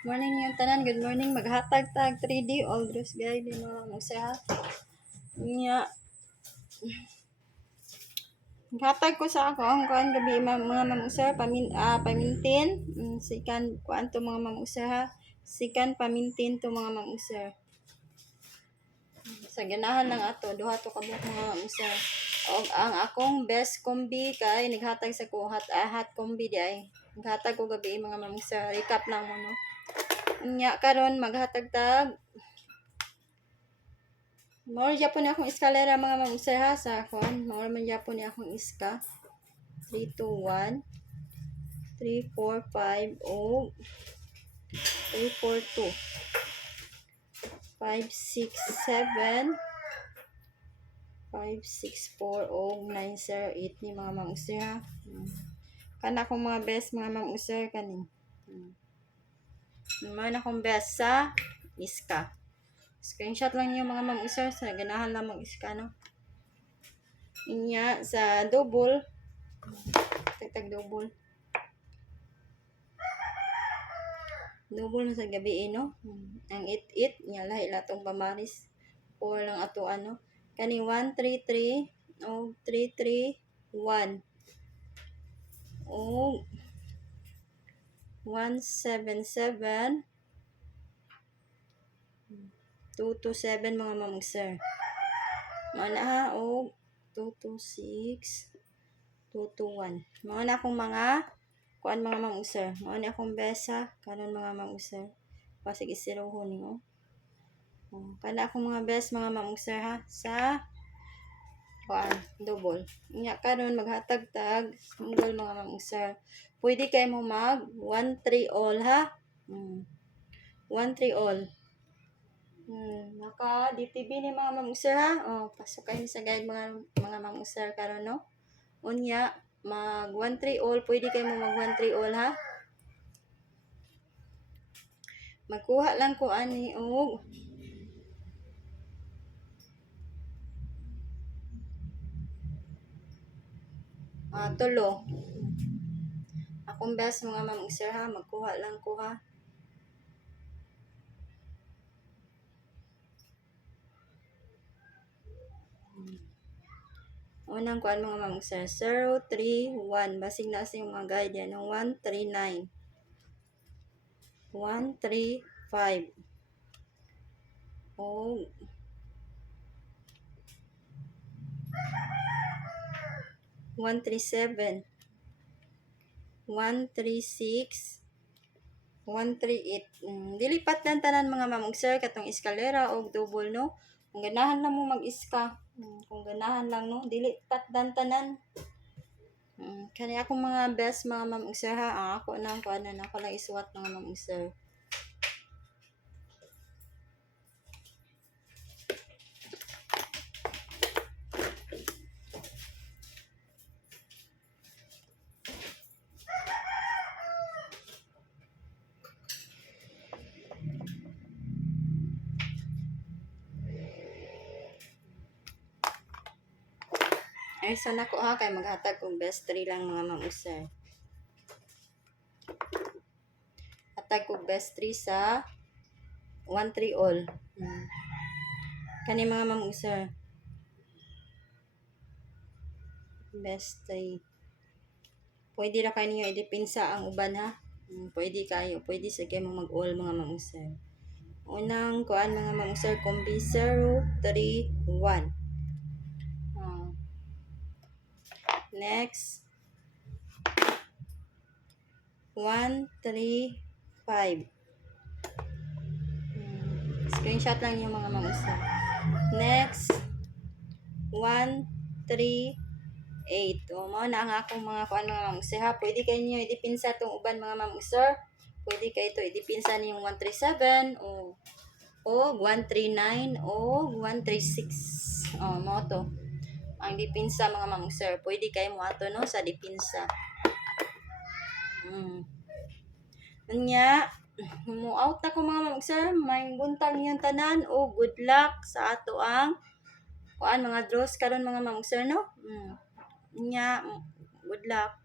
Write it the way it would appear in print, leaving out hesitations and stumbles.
Morning yung tanan, good morning. Maghatag tag 3D all dress guide din mo sa nya. Maghatag ko sa ako ang kuan gabi mga mamusa pamintin. Sikan kuan to mga mamusa ha. Sikan pamintin to mga mamusa. Sa ganahan lang ato duha to ka mga mamusa. Og ang akong best combi kay naghatag sa ko hot combi di ay. Naghatag ko gabi mga mamusa. Recap lang mo no. Nya karon maghatag tag more Japon akong eskalera mga mamusa ha sa kuan. More man Japon akong iska. 3 2 1 3 4 5 o 3 4 2 5 6 7 5 6 4 o 9 0 8 ni mga mamusa ha. Kana akong mga best mga mamusa kanin. Naman akong best sa iska. Screenshot lang niyo mga mamusa sa ganahan lang mag-iska no. Inya sa double. Tag double. Double na sa gabi no. Ang it nya lahi latong pamaris. 4 lang ato ano. Kani 1 3 3 o 3 3 1. O 1 7 7 2 2 7 mga mamusa. Mana ha o 2 2 6 2 2 1. Mga na akong mga kuan mga mamusa. Mga na akong besa kanon mga mamusa. Pasig isirohon ni kana akong mga best mga mamusa ha sa kuan double. Nya karon maghatag tag single mga mamusa. Pwede kay mo mag 1 3 all ha. 1 3 all. Naka DTV ni mga mamusa ha. Pasok kayo sa guide mga mamusa karon no. Unya mag 1 3 all pwede kay mo mag 1 3 all ha. Magkuha lang ko ani og tulo. Akong best mga mamusa ha, magkuha lang ko ha. Unang kuan mga mamusa 0 3 1 basig na sa mga guide yan 1 3 9 1 3 5 oh 1 3 7 1 3 6 1 3 8 dilipat lang tanan mga mamusa katong eskalera og double no. Kung ganahan lang mo mag-iska, kung ganahan lang no, dili patdan tanan. Kani akong mga best mga mamusa ha, ang ako na kuan na ako lang isuwat mga mamusa. Ay, so nako ha, kay maghatag kong best 3 lang mga mamusa. Hatag kong best 3 sa 1 3 all. Kani mga mamusa. Best 3. Pwede ra kayo ninyo idipinsa ang uban ha. Pwede kayo. Pwede sa kayo mag-all mga mamusa. Unang kuan mga mamusa, combi 0 3 1. Next 1 3 5. Screenshot lang yung mga mamusa. Next 1 3 8. Mao na ang akong mga kuan mga mamusa ha. Pwede kayo niyo idipinsa tong uban mga mamusa. Pwede kayo ito idipinsa niyong 137 o 139 o 136. Mao to. Ang dipinsa mga mamusa. Pwede kayo mo ato no sa dipinsa. Nya mo out na ko mga mamusa. May buntag niyang tanan o good luck sa ato ang kuan mga draws karon mga mamusa no. Nya good luck.